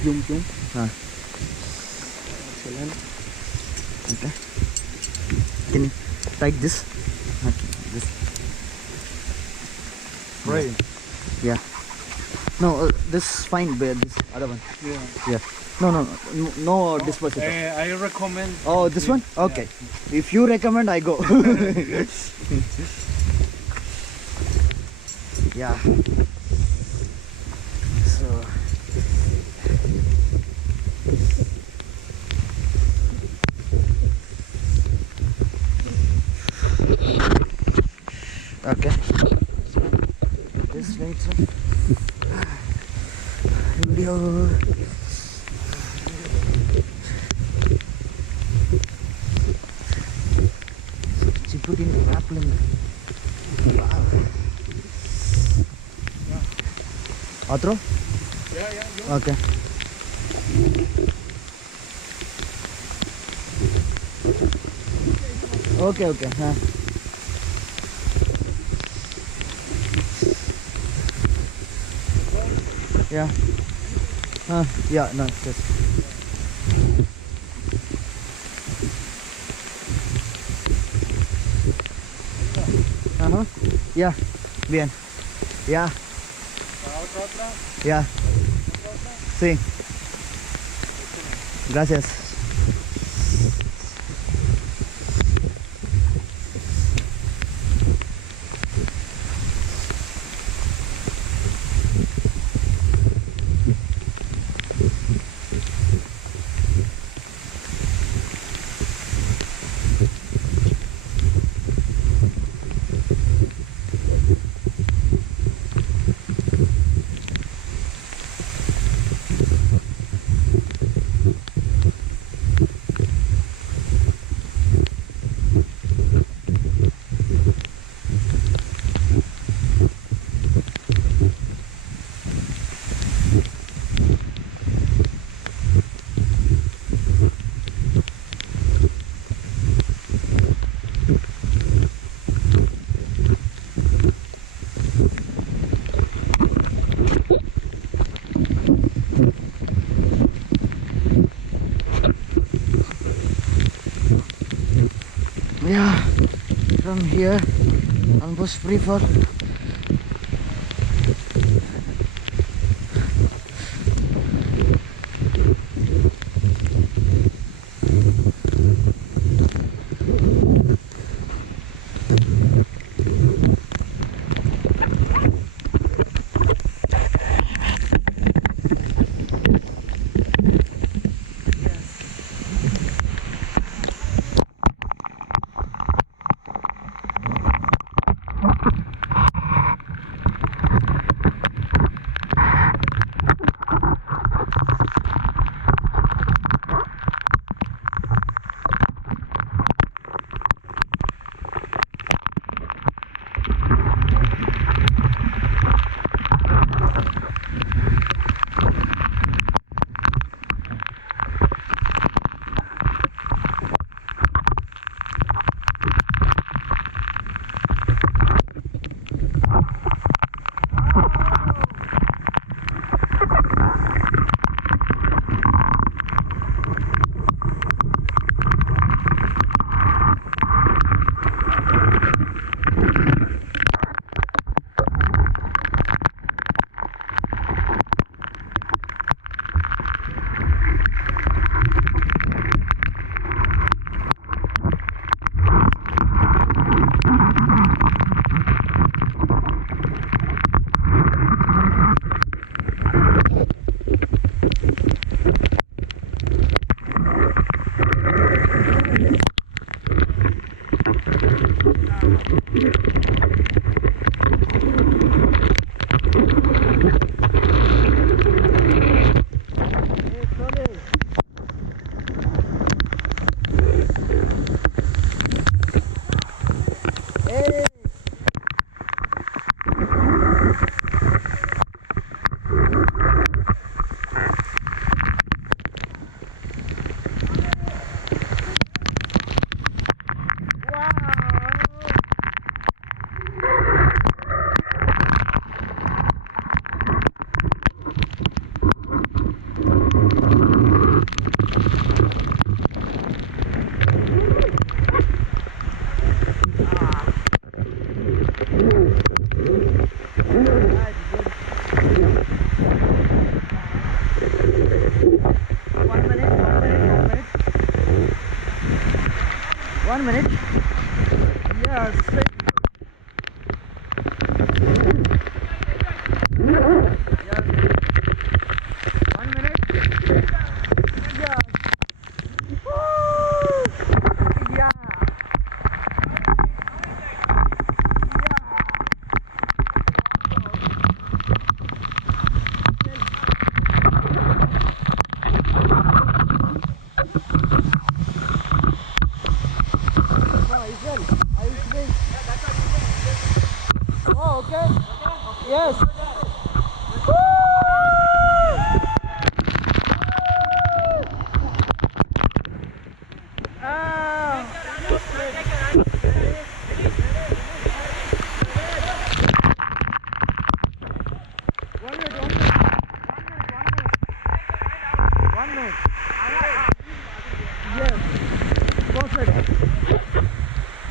Zoom. Excellent. Okay. Can you take this? Okay, this. Right. Yeah. No, this is fine, but this other one. Yeah. Yeah. No disposable. I recommend. Oh, this one? Okay. If you recommend, I go. Yeah. So. Okay. This way, sir. Video. Chipitin Rappelling. Wow. Outro? Yeah. Okay. Okay. Huh. Yeah. Yeah, no, just. Yeah. Bien. Yeah. Yeah. Sí. Gracias. Yeah, from here almost free for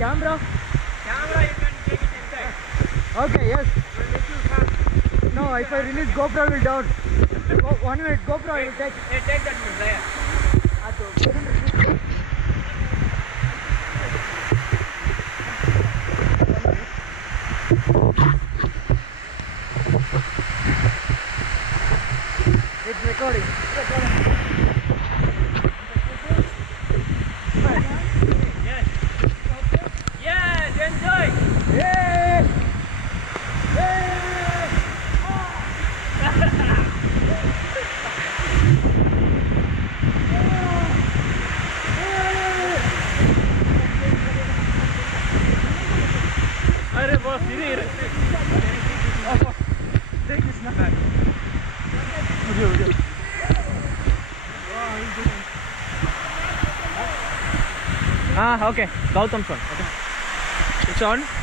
camera? Camera you can take it inside. Okay, yes. When it will come. No, if I release GoPro will down. 1 minute, GoPro I will take. Hey, take that one there. It's recording. Yes. Yes, enjoy. Yeah! अरे बस इधर Take this now. Okay. okay Gautam's one okay it's on